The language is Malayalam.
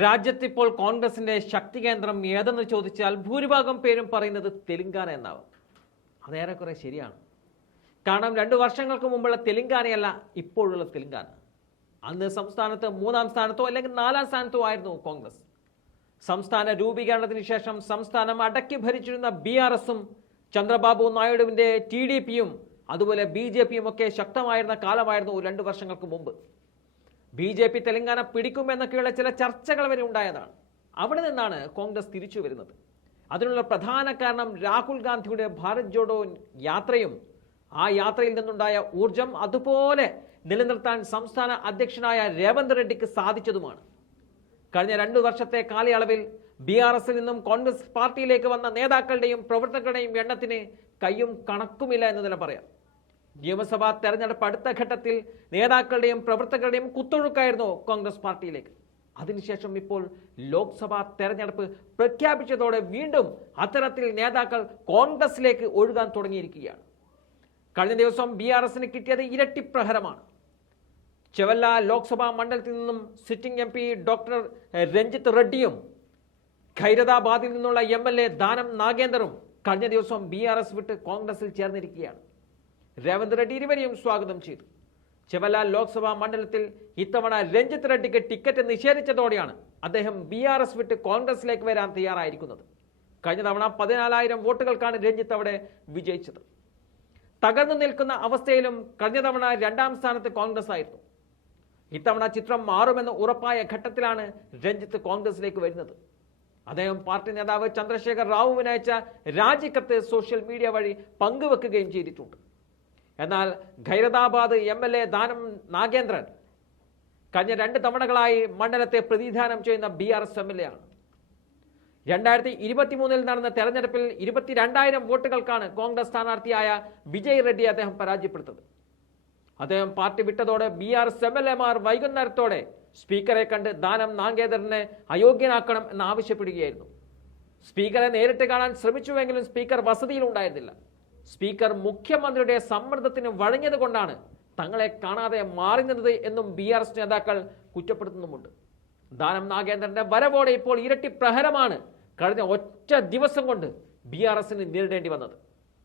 രാജ്യത്ത് ഇപ്പോൾ കോൺഗ്രസിന്റെ ശക്തി കേന്ദ്രം ഏതെന്ന് ചോദിച്ചാൽ ഭൂരിഭാഗം പേരും പറയുന്നത് തെലുങ്കാന എന്നാവും. അതേറെക്കുറെ ശരിയാണ്. കാരണം രണ്ടു വർഷങ്ങൾക്ക് മുമ്പുള്ള തെലുങ്കാനയല്ല ഇപ്പോഴുള്ള തെലുങ്കാന. അന്ന് സംസ്ഥാനത്ത് മൂന്നാം സ്ഥാനത്തോ അല്ലെങ്കിൽ നാലാം സ്ഥാനത്തോ ആയിരുന്നു കോൺഗ്രസ്. സംസ്ഥാന രൂപീകരണത്തിന് ശേഷം സംസ്ഥാനം അടക്കി ഭരിച്ചിരുന്ന ബി ആർ എസും ചന്ദ്രബാബു നായിഡുവിന്റെ ടി ഡി പിയും അതുപോലെ ബി ജെ പിയും ഒക്കെ ശക്തമായിരുന്ന കാലമായിരുന്നു രണ്ടു വർഷങ്ങൾക്ക് മുമ്പ്. ബി ജെ പി തെലങ്കാന പിടിക്കുമെന്നൊക്കെയുള്ള ചില ചർച്ചകൾ വരെ ഉണ്ടായതാണ്. അവിടെ നിന്നാണ് കോൺഗ്രസ് തിരിച്ചു വരുന്നത്. അതിനുള്ള പ്രധാന കാരണം രാഹുൽ ഗാന്ധിയുടെ ഭാരത് ജോഡോ യാത്രയും ആ യാത്രയിൽ നിന്നുണ്ടായ ഊർജം അതുപോലെ നിലനിർത്താൻ സംസ്ഥാന അധ്യക്ഷനായ രേവന്ത് റെഡ്ഡിക്ക് സാധിച്ചതുമാണ്. കഴിഞ്ഞ രണ്ടു വർഷത്തെ കാലയളവിൽ ബി ആർ എസിൽ നിന്നും കോൺഗ്രസ് പാർട്ടിയിലേക്ക് വന്ന നേതാക്കളുടെയും പ്രവർത്തകരുടെയും എണ്ണത്തിന് കയ്യും കണക്കുമില്ല എന്ന് തന്നെ പറയാം. നിയമസഭാ തെരഞ്ഞെടുപ്പ് അടുത്ത ഘട്ടത്തിൽ നേതാക്കളുടെയും പ്രവർത്തകരുടെയും കുത്തൊഴുക്കായിരുന്നു കോൺഗ്രസ് പാർട്ടിയിലേക്ക്. അതിനുശേഷം ഇപ്പോൾ ലോക്സഭാ തെരഞ്ഞെടുപ്പ് പ്രഖ്യാപിച്ചതോടെ വീണ്ടും അത്തരത്തിൽ നേതാക്കൾ കോൺഗ്രസിലേക്ക് ഒഴുകാൻ തുടങ്ങിയിരിക്കുകയാണ്. കഴിഞ്ഞ ദിവസം ബി ആർ എസിന് കിട്ടിയത് ഇരട്ടി പ്രഹരമാണ്. ചെവല്ല ലോക്സഭാ മണ്ഡലത്തിൽ നിന്നും sitting M P doctor Ranjith റെഡ്ഡിയും ഖൈരതാബാദിൽ നിന്നുള്ള എം എൽ എ ദാനം നാഗേന്ദറും കഴിഞ്ഞ ദിവസം ബി ആർ എസ് വിട്ട് കോൺഗ്രസിൽ ചേർന്നിരിക്കുകയാണ്. രേവന്ത് റെഡ്ഡി ഇരുവരെയും സ്വാഗതം ചെയ്തു. ചെവലാൽ ലോക്സഭാ മണ്ഡലത്തിൽ ഇത്തവണ രഞ്ജിത്ത് റെഡ്ഡിക്ക് ടിക്കറ്റ് നിഷേധിച്ചതോടെയാണ് അദ്ദേഹം ബി ആർ എസ് വിട്ട് കോൺഗ്രസിലേക്ക് വരാൻ തയ്യാറായിരിക്കുന്നത്. കഴിഞ്ഞ തവണ പതിനാലായിരം വോട്ടുകൾക്കാണ് രഞ്ജിത്ത് അവിടെ വിജയിച്ചത്. തകർന്നു നിൽക്കുന്ന അവസ്ഥയിലും കഴിഞ്ഞ തവണ രണ്ടാം സ്ഥാനത്ത് കോൺഗ്രസ് ആയിരുന്നു. ഇത്തവണ ചിത്രം മാറുമെന്ന് ഉറപ്പായ ഘട്ടത്തിലാണ് രഞ്ജിത്ത് കോൺഗ്രസിലേക്ക് വരുന്നത്. അദ്ദേഹം പാർട്ടി നേതാവ് ചന്ദ്രശേഖർ റാവുവിന് അയച്ച രാജിക്കത്ത് സോഷ്യൽ മീഡിയ വഴി പങ്കുവെക്കുകയും ചെയ്തിട്ടുണ്ട്. എന്നാൽ ഖൈരതാബാദ് എം എൽ എ ദാനം നാഗേന്ദ്രൻ കഴിഞ്ഞ രണ്ട് തവണകളായി മണ്ഡലത്തെ പ്രതിനിധാനം ചെയ്യുന്ന B R S M L A ആണ്. രണ്ടായിരത്തി ഇരുപത്തി മൂന്നിൽ നടന്ന തെരഞ്ഞെടുപ്പിൽ ഇരുപത്തിരണ്ടായിരം വോട്ടുകൾക്കാണ് കോൺഗ്രസ് സ്ഥാനാർത്ഥിയായ വിജയ് റെഡ്ഡി അദ്ദേഹം പരാജയപ്പെടുത്തത്. അദ്ദേഹം party വിട്ടതോടെ B R S M L എമാർ വൈകുന്നേരത്തോടെ സ്പീക്കറെ കണ്ട് ദാനം നാഗേന്ദ്രനെ അയോഗ്യനാക്കണം എന്ന് ആവശ്യപ്പെടുകയായിരുന്നു. സ്പീക്കറെ നേരിട്ട് കാണാൻ ശ്രമിച്ചുവെങ്കിലും സ്പീക്കർ വസതിയിലുണ്ടായിരുന്നില്ല. സ്പീക്കർ മുഖ്യമന്ത്രിയുടെ സമ്മർദ്ദത്തിന് വഴങ്ങിയതുകൊണ്ടാണ് തങ്ങളെ കാണാതെ മാറി നിന്നത് എന്നും ബി ആർ എസ് നേതാക്കൾ കുറ്റപ്പെടുത്തുന്നുമുണ്ട്. ദാനം നാഗേന്ദ്രന്റെ വരവോടെ ഇപ്പോൾ ഇരട്ടി പ്രഹരമാണ് കഴിഞ്ഞ ഒറ്റ ദിവസം കൊണ്ട് ബി ആർ എസിന് നേരിടേണ്ടി വന്നത്.